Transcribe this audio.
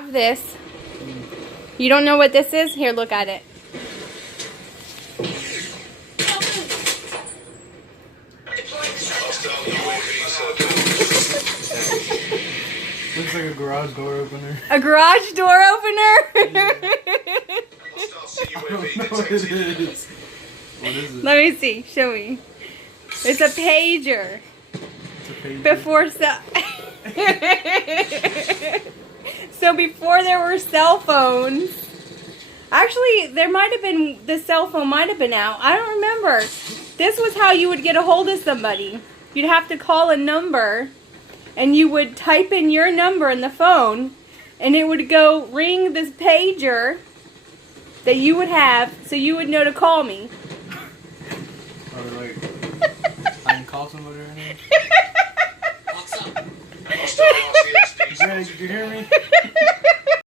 have this. You don't know what this is? Here, look at it. Looks like a garage door opener. A garage door opener? Yeah. I don't know what it is. What is it? Let me see. Show me. It's a pager. It's a pager. Before so before there were cell phones. Actually, there might have been, the cell phone might have been out. I don't remember. This was how you would get a hold of somebody. You'd have to call a number, and you would type in your number in the phone, and it would go ring this pager that you would have, so you would know to call me. Or like, I can call somebody right now. Greg, did you hear me?